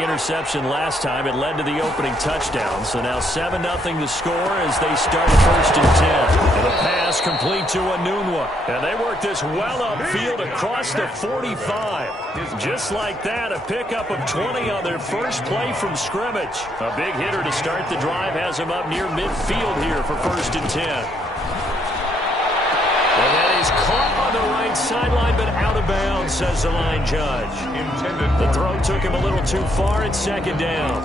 the interception last time. It led to the opening touchdown. So now 7-0 the score as they start 1st and 10. And the pass complete to Anunwa. And they work this well upfield across the 45. Just like that, a pickup of 20 on their first play from scrimmage. A big hitter to start the drive has him up near midfield here for 1st and 10. And that is caught on the right sideline, but out of bounds, says the line judge. The throw took him a little too far at 2nd down.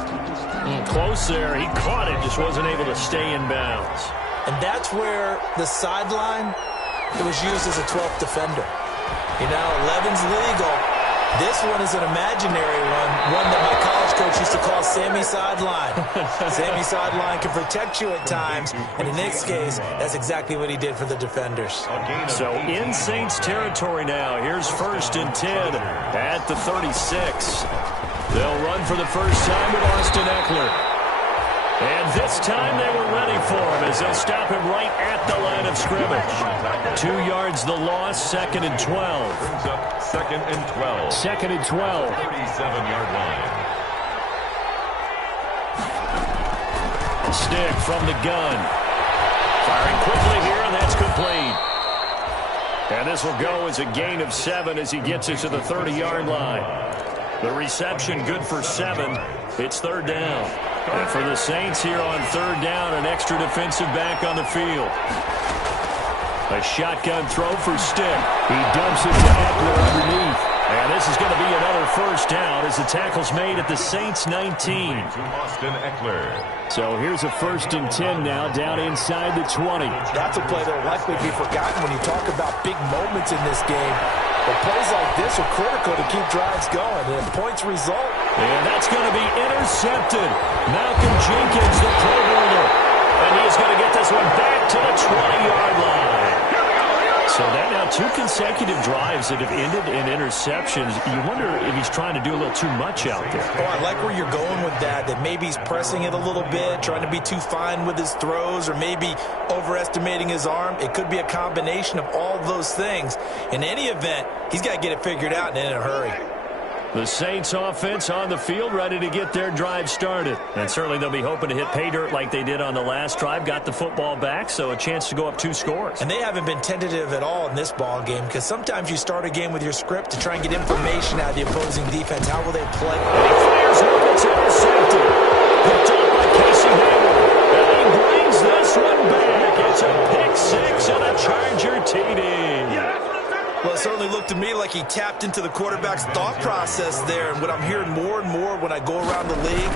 Close there. He caught it, just wasn't able to stay in bounds. And that's where the sideline, it was used as a 12th defender. You know, 11's legal. This one is an imaginary one that my college coach used to call Sammy Sideline. Sammy Sideline can protect you at times, and in this case, that's exactly what he did for the defenders. So in Saints territory now. Here's 1st and 10 at the 36. They'll run for the first time with Austin Eckler. And this time they were ready for him as they'll stop him right at the line of scrimmage. 2 yards the loss, 2nd and 12. Brings up 2nd and 12. 2nd and 12. 37-yard line. Stick from the gun. Firing quickly here, and that's complete. And this will go as a gain of 7 as he gets it to the 30-yard line. The reception good for 7. It's 3rd down. And for the Saints here on 3rd down, an extra defensive back on the field. A shotgun throw for Stick. He dumps it to Eckler underneath. And this is going to be another first down as the tackle's made at the Saints 19. To Austin Eckler. So here's a 1st and 10 now down inside the 20. That's a play that will likely be forgotten when you talk about big moments in this game. But plays like this are critical to keep drives going, and if points result. And that's going to be intercepted. Malcolm Jenkins, the Pro Bowler. And he's going to get this one back to the 20-yard line. So that now 2 consecutive drives that have ended in interceptions. You wonder if he's trying to do a little too much out there. Oh, I like where you're going with that maybe he's pressing it a little bit, trying to be too fine with his throws, or maybe overestimating his arm. It could be a combination of all those things. In any event, he's got to get it figured out and in a hurry. The Saints offense on the field ready to get their drive started. And certainly they'll be hoping to hit pay dirt like they did on the last drive. Got the football back, so a chance to go up 2 scores. And they haven't been tentative at all in this ball game, because sometimes you start a game with your script to try and get information out of the opposing defense. How will they play? And he fires one that's intercepted. Picked up by Casey Hayward. And he brings this one back. It's a pick-6 and a Charger TD. Well, it certainly looked to me like he tapped into the quarterback's thought process there. And what I'm hearing more and more when I go around the league,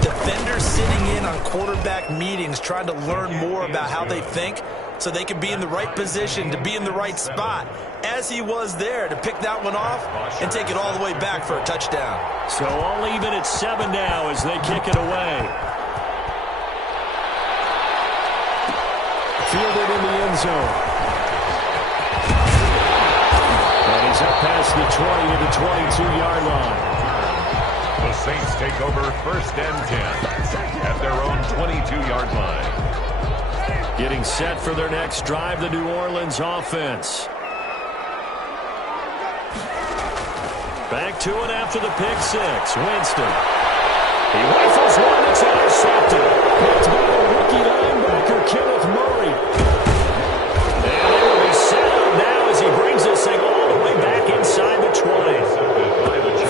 defenders sitting in on quarterback meetings trying to learn more about how they think so they can be in the right position, to be in the right spot, as he was there to pick that one off and take it all the way back for a touchdown. So all even at 7 now as they kick it away. Fielded in the end zone. He's up past the 20 to the 22-yard line. The Saints take over 1st and 10 at their own 22-yard line. Getting set for their next drive, the New Orleans offense. Back to it after the pick-6. Winston. He rifles one that's intercepted. It's by the rookie linebacker, Kenneth Murray. And they will be set up now as he brings this thing all the way back inside the 20.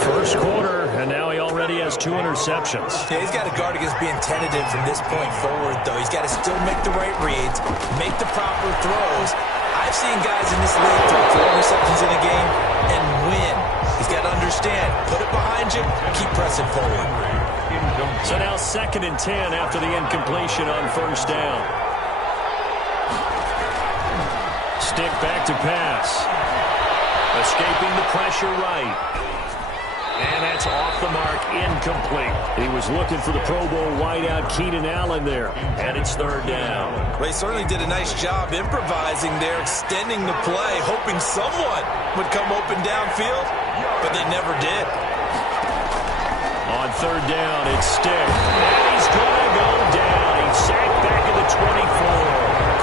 First quarter, and now he already has 2 interceptions. Yeah, he's got to guard against being tentative from this point forward, though. He's got to still make the right reads, make the proper throws. I've seen guys in this league throw 4 interceptions in a game and win. He's got to understand, put it behind you, keep pressing forward. So now 2nd and 10 after the incompletion on 1st down. Stick back to pass. Escaping the pressure right. And that's off the mark, incomplete. He was looking for the Pro Bowl wideout Keenan Allen there. And it's 3rd down. Well, he certainly did a nice job improvising there, extending the play, hoping someone would come open downfield, but they never did. On 3rd down, it's Stick. And he's going to go down. He's sacked back at the 24.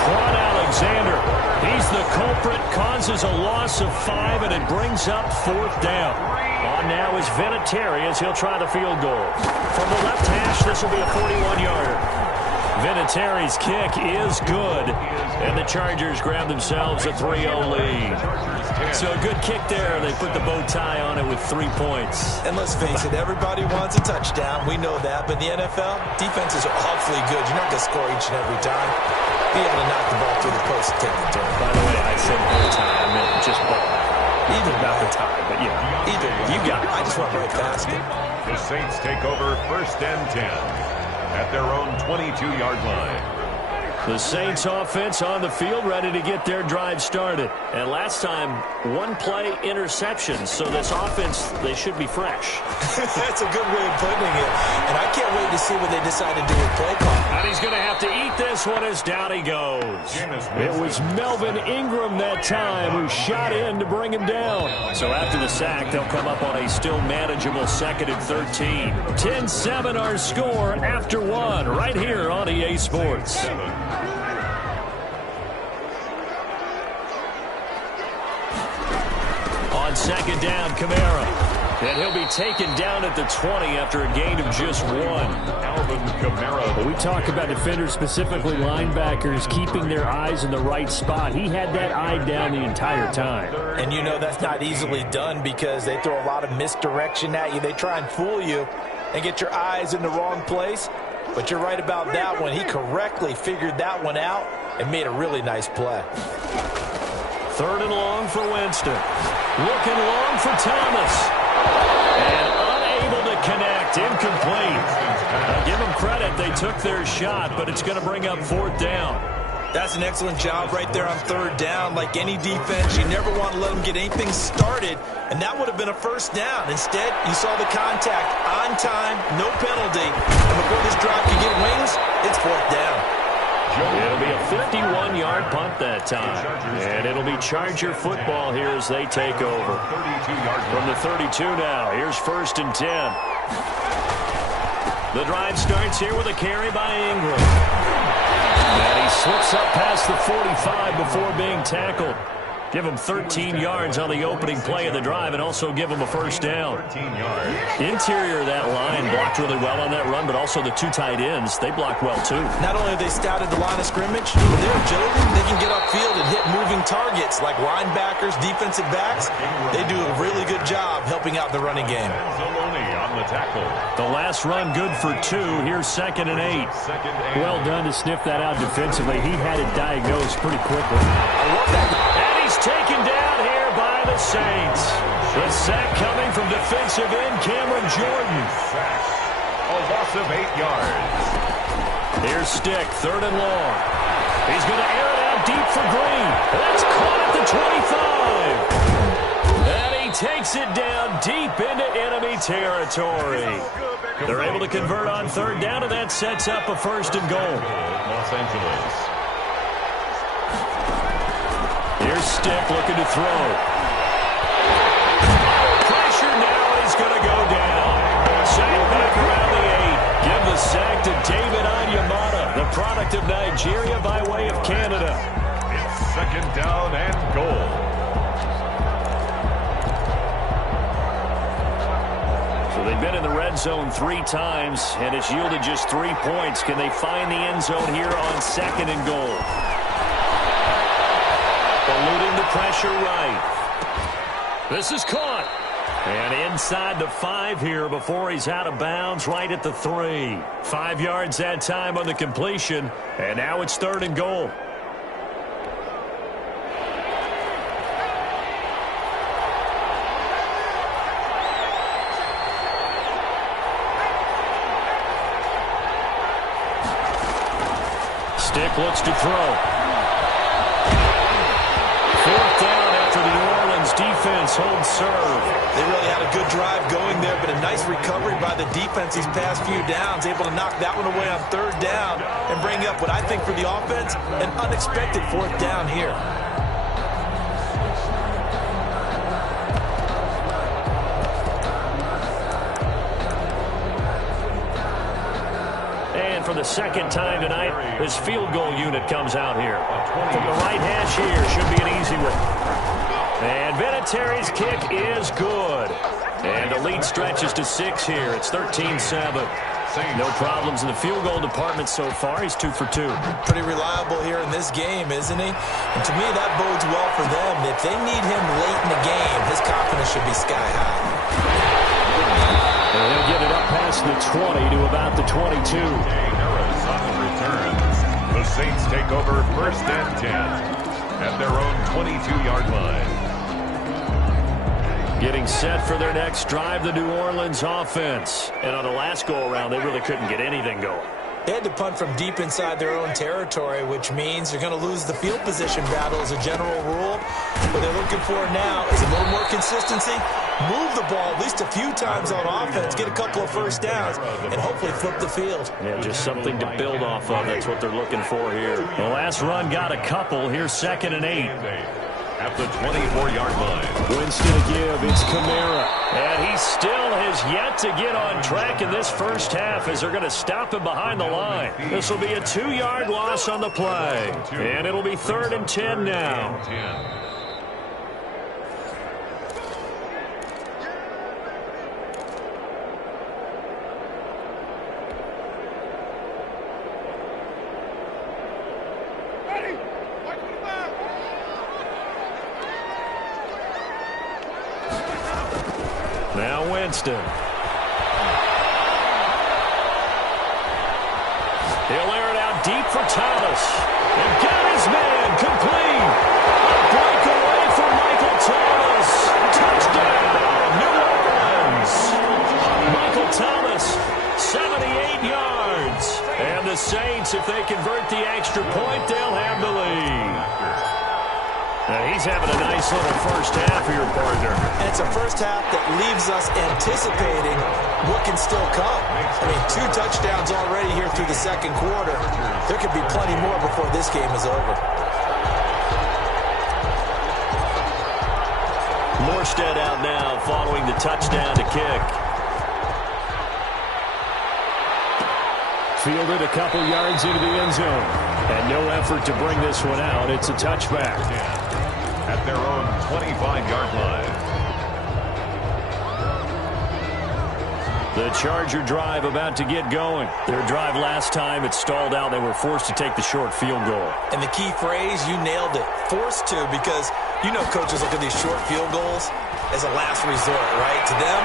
Quan Alexander, he's the culprit, causes a loss of 5, and it brings up 4th down. On now is Vinatieri as he'll try the field goal. From the left hash, this will be a 41-yarder. Vinatieri's kick is good, and the Chargers grab themselves a 3-0 lead. So a good kick there. They put the bow tie on it with 3 points. And let's face it, everybody wants a touchdown. We know that. But in the NFL, defenses are awfully good. You're not going to score each and every time. Be able to knock the ball through the post and take the turn. By the way, I said bow tie. I meant just ball. Either not the tie, but yeah. Either way. You got it. I just went right past it. The Saints take over 1st and 10 at their own 22-yard line. The Saints offense on the field, ready to get their drive started. And last time, one-play interception. So this offense, they should be fresh. That's a good way of putting it. And I can't wait to see what they decide to do with play call. And he's going to have to eat this one as down he goes. It was Melvin Ingram that time who shot in to bring him down. So after the sack, they'll come up on a still manageable 2nd and 13. 10-7 our score after one right here on EA Sports. On 2nd down, Kamara. And he'll be taken down at the 20 after a gain of just 1. Alvin Kamara. Well, we talk about defenders, specifically linebackers, keeping their eyes in the right spot. He had that eye down the entire time. And you know that's not easily done because they throw a lot of misdirection at you. They try and fool you and get your eyes in the wrong place. But you're right about that one. He correctly figured that one out and made a really nice play. 3rd and long for Winston. Looking long for Thomas. And unable to connect. Incomplete. I'll give them credit. They took their shot, but it's going to bring up 4th down. That's an excellent job right there on 3rd down. Like any defense, you never want to let them get anything started, and that would have been a 1st down. Instead, you saw the contact on time, no penalty, and before this drive could get wings, it's 4th down. It'll be a 51-yard punt that time. And it'll be Charger football here as they take over. From the 32 now, here's 1st and 10. The drive starts here with a carry by Ingram. And he slips up past the 45 before being tackled. Give him 13 yards on the opening play of the drive and also give him a 1st down. Interior of that line blocked really well on that run, but also the 2 tight ends, they blocked well too. Not only have they scouted the line of scrimmage, with their agility, they can get upfield and hit moving targets like linebackers, defensive backs. They do a really good job helping out the running game. On the tackle. The last run good for 2. Here's 2nd and 8. Well done to sniff that out defensively. He had it diagnosed pretty quickly. I love that. Taken down here by the Saints. The sack coming from defensive end Cameron Jordan. A loss of 8 yards. Here's Stick, 3rd and long. He's going to air it out deep for Green. That's caught at the 25. And he takes it down deep into enemy territory. They're able to convert on 3rd down, and that sets up a 1st and goal. Los Angeles. Here's Stick looking to throw. Pressure now is going to go down. Sack back around the 8. Give the sack to David Onyemata, the product of Nigeria by way of Canada. It's 2nd down and goal. So they've been in the red zone 3 times, and it's yielded just 3 points. Can they find the end zone here on 2nd and goal? Eluding the pressure right. This is caught. And inside the 5 here before he's out of bounds right at the 3. 5 yards that time on the completion. And now it's 3rd and goal. Stick looks to throw. 4th down after the New Orleans defense holds serve. They really had a good drive going there, but a nice recovery by the defense these past few downs, able to knock that one away on 3rd down and bring up what I think for the offense, an unexpected 4th down here. And for the 2nd time tonight, this field goal unit comes out here. From the right hash here, should be an easy one. And Vinatieri's kick is good. And the lead stretches to 6 here. It's 13-7. No problems in the field goal department so far. He's 2 for 2. Pretty reliable here in this game, isn't he? And to me, that bodes well for them. If they need him late in the game, his confidence should be sky high. And he'll get it up past the 20 to about the 22. Harris on the return. The Saints take over 1st and 10 at their own 22-yard line. Getting set for their next drive, the New Orleans offense. And on the last go-around, they really couldn't get anything going. They had to punt from deep inside their own territory, which means they're going to lose the field position battle as a general rule. What they're looking for now is a little more consistency, move the ball at least a few times on offense, get a couple of first downs, and hopefully flip the field. Yeah, just something to build off of. That's what they're looking for here. The last run got a couple. Here's 2nd and 8. At the 24-yard line. Winston to give. It's Kamara. And he still has yet to get on track in this first half as they're going to stop him behind the line. This will be a 2-yard loss on the play. And it'll be 3rd and 10 now. Now Winston. He'll air it out deep for Thomas. And got his man complete. A breakaway for Michael Thomas. Touchdown, New Orleans. Michael Thomas, 78 yards. And the Saints, if they convert the extra point, they'll have the lead. Now he's having a nice little first half here, partner. And it's a first half that leaves us anticipating what can still come. I mean, 2 touchdowns already here through the second quarter. There could be plenty more before this game is over. Morstead out now following the touchdown to kick. Fielded a couple yards into the end zone. And no effort to bring this one out. It's a touchback. At their own 25-yard line. The Charger drive about to get going. Their drive last time, it stalled out. They were forced to take the short field goal. And the key phrase, you nailed it. Forced to, because you know coaches look at these short field goals as a last resort, right? To them,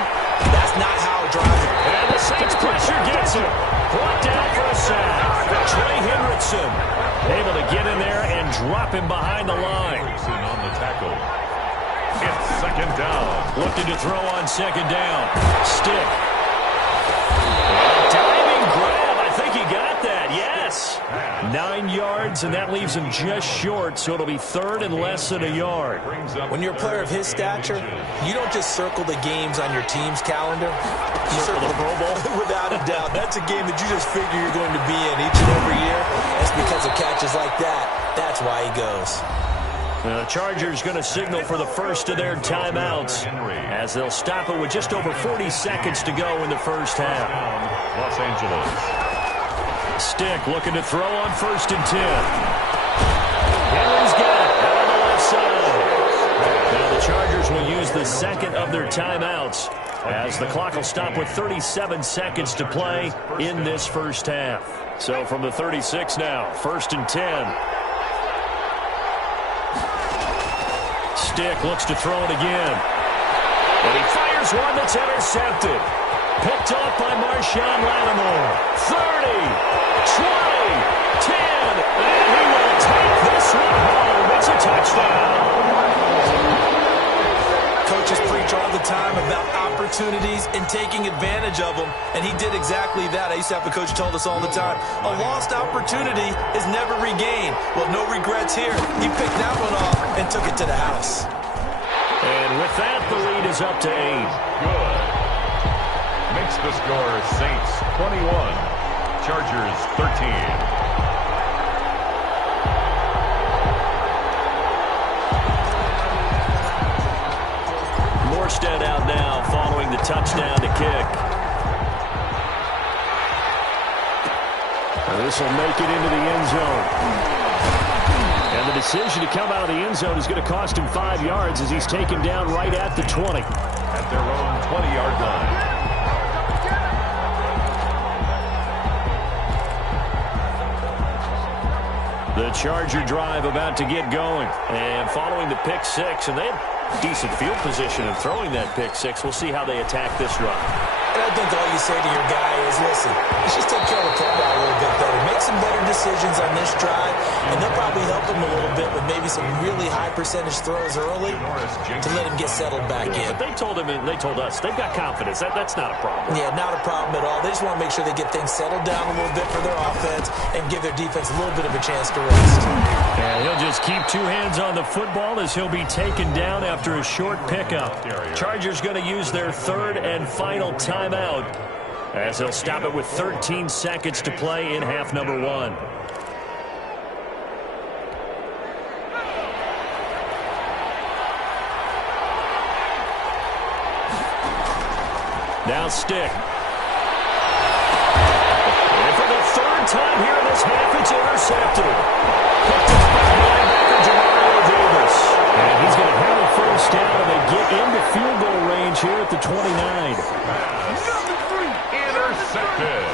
that's not how a drive is. And the Saints pressure gets him. Brought down for a sack. Trey Hendrickson able to get in there and drop him behind the line. On the tackle. It's 2nd down. Looking to throw on 2nd down. Stick. Diving grab. I think he got that. Yes. 9 yards, and that leaves him just short, so it'll be 3rd and less than a yard. When you're a player of his stature, you don't just circle the games on your team's calendar. You circle the Pro Bowl. Without a doubt. That's a game that you just figure you're going to be in each and every year. That's because of catches like that. That's why he goes. The Chargers going to signal for the first of their timeouts as they'll stop it with just over 40 seconds to go in the first half. Los Angeles. Stick looking to throw on 1st and 10. Henry's got it out on the left side. Now the Chargers will use the second of their timeouts as the clock will stop with 37 seconds to play in this first half. So from the 36 now, 1st and 10. Stick looks to throw it again. And he fires one that's intercepted. Picked off by Marshawn Lattimore. 30, 20, 10, and he will take this one home. It's a touchdown. Coaches preach all the time about opportunities and taking advantage of them, and he did exactly that. I used to have a coach who told us all the time, a lost opportunity is never regained. Well, no regrets here. He picked that one off and took it to the house. And with that, the lead is up to 8. Good. Makes the score Saints 21, Chargers 13. Morstead out now following the touchdown to kick. And this will make it into the end zone. And the decision to come out of the end zone is going to cost him 5 yards as he's taken down right at the 20. At their own 20-yard line. The Charger drive about to get going. And following the pick six, and they have decent field position in throwing that pick six. We'll see how they attack this drive. And I think all you say to your guy is, listen, let's just take care of the football a little bit better. Make some better decisions on this drive, and they'll probably help him a little bit with maybe some really high percentage throws early to let him get settled back in. But they told him, and they told us, they've got confidence. That's not a problem. Yeah, not a problem at all. They just want to make sure they get things settled down a little bit for their offense and give their defense a little bit of a chance to rest. And he'll just keep two hands on the football as he'll be taken down after a short pickup. Chargers going to use their third and final timeout as they'll stop it with 13 seconds to play in half number one. Now stick. And for the third time here in this half, it's intercepted. Picked up by linebacker Davis. And he's going to have a first down, and they get into field goal range here at the 29. Intercepted.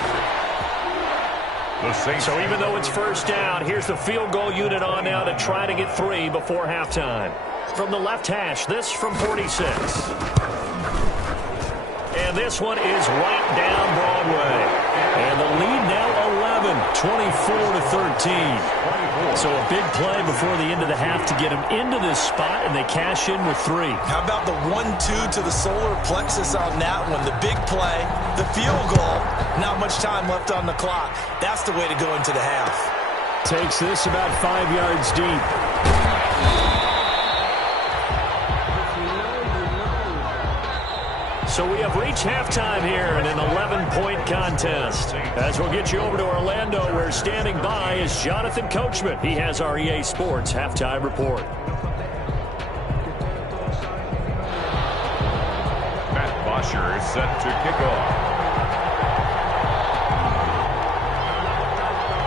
So even though it's first down, here's the field goal unit on now to try to get 3 before halftime. From the left hash, this from 46. And this one is right down Broadway. And the lead now 11, 24-13. So a big play before the end of the half to get them into this spot, and they cash in with 3. How about the 1-2 to the solar plexus on that one? The big play, the field goal, not much time left on the clock. That's the way to go into the half. Takes this about 5 yards deep. So we have reached halftime here in an 11-point contest. As we'll get you over to Orlando, where standing by is Jonathan Coachman. He has our EA Sports halftime report. Matt Bosher is set to kick off.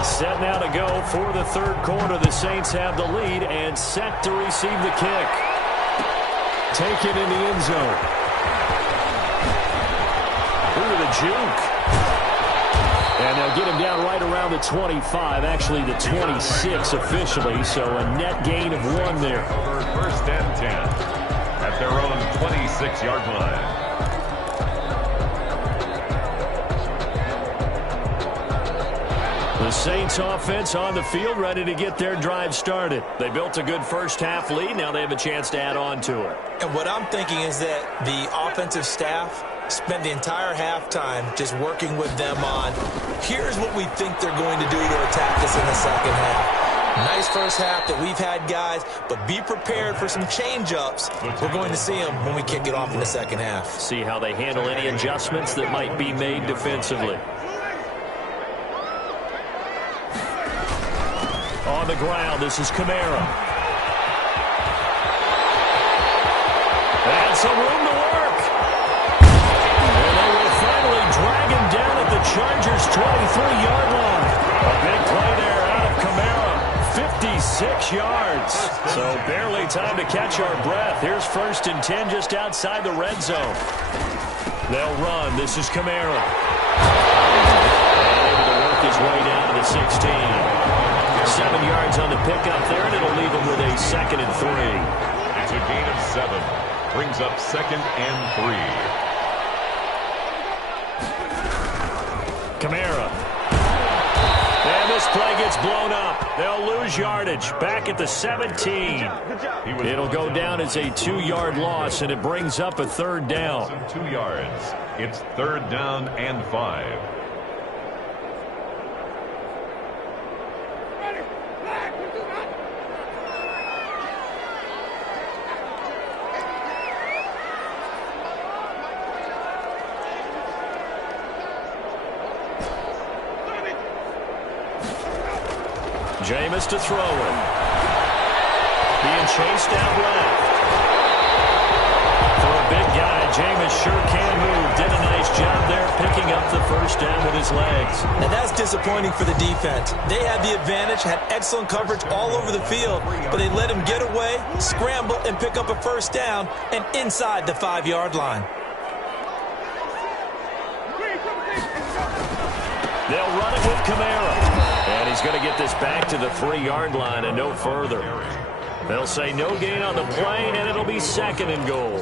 Set now to go for the third quarter. The Saints have the lead and set to receive the kick. Take it in the end zone. Ooh, the juke. And they'll get him down right around the 25, actually the 26 officially, so a net gain of 1 there. First and 10 at their own 26-yard line. The Saints offense on the field, ready to get their drive started. They built a good first half lead. Now they have a chance to add on to it. And what I'm thinking is that the offensive staff spend the entire halftime just working with them on, here's what we think they're going to do to attack us in the second half. Nice first half that we've had, guys, but be prepared for some change-ups. We're going to see them when we kick it off in the second half. See how they handle any adjustments that might be made defensively. On the ground, this is Kamara. And some room to work. And they will finally drag him down at the Chargers' 23-yard line. A big play there out of Kamara. 56 yards. So barely time to catch our breath. Here's first and 10 just outside the red zone. They'll run. This is Kamara. And able to work his way down to the 16. 7 yards on the pickup there, and it'll leave him with a second and 3. It's a gain of 7. Brings up second and 3. Kamara. And this play gets blown up. They'll lose yardage. Back at the 17. It'll go down as a 2-yard loss, and it brings up a third down. 2 yards. It's third down and 5. Jameis to throw it. Being chased out left. For a big guy, Jameis sure can move. Did a nice job there picking up the first down with his legs. And that's disappointing for the defense. They had the advantage, had excellent coverage all over the field, but they let him get away, scramble, and pick up a first down, and inside the 5-yard line. They'll run it with Kamara. And he's going to get this back to the 3-yard line and no further. They'll say no gain on the play, and it'll be 2nd and goal.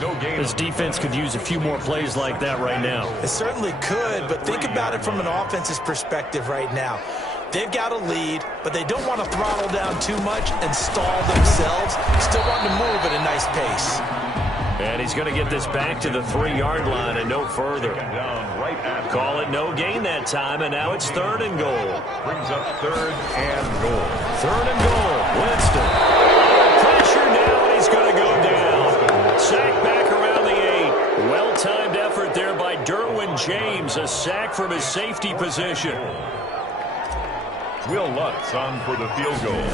No gain. This defense could use a few more plays like that right now. It certainly could, but think about it from an offense's perspective right now. They've got a lead, but they don't want to throttle down too much and stall themselves. Still want to move at a nice pace. And he's going to get this back to the 3-yard line and no further. Call it no gain that time, and now it's 3rd and goal. Brings up 3rd and goal. 3rd and goal. Winston. Pressure now, and he's going to go down. Sack back around the 8. Well-timed effort there by Derwin James. A sack from his safety position. Will Lutz on for the field goal.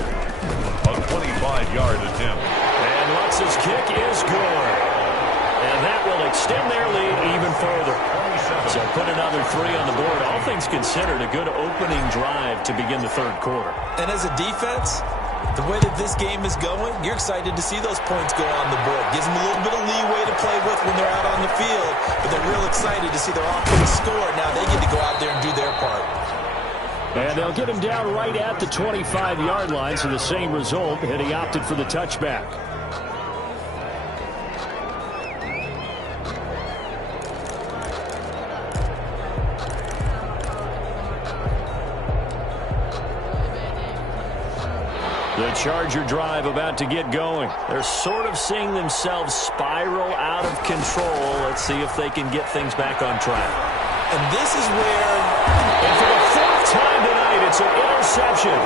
A 25-yard attempt. And Lutz's kick is good. And that will extend their lead even further. So put another 3 on the board. All things considered, a good opening drive to begin the 3rd quarter. And as a defense, the way that this game is going, you're excited to see those points go on the board. Gives them a little bit of leeway to play with when they're out on the field, but they're real excited to see their offense score. Now they get to go out there and do their part. And they'll get him down right at the 25-yard line, so the same result, and he opted for the touchback. The Charger drive about to get going. They're sort of seeing themselves spiral out of control. Let's see if they can get things back on track. And this is where, and for the 4th time tonight, it's an interception.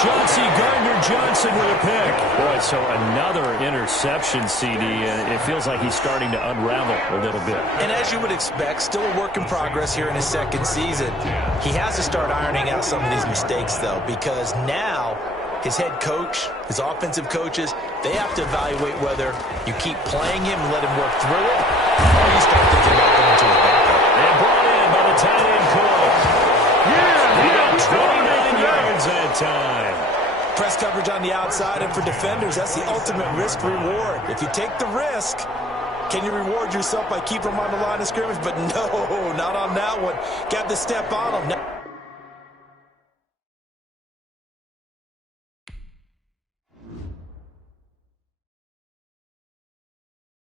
Chauncey Gardner-Johnson with a pick. Boy, so another interception, CD, and it feels like he's starting to unravel a little bit. And as you would expect, still a work in progress here in his 2nd season. He has to start ironing out some of these mistakes, though, because now his head coach, his offensive coaches, they have to evaluate whether you keep playing him and let him work through it, or you start thinking about going to his backup. And brought in by the tight end coach. He got 29 yards that time. Press coverage on the outside, and for defenders, that's the ultimate risk-reward. If you take the risk, can you reward yourself by keeping them on the line of scrimmage? But no, not on that one. Got to step on them. Now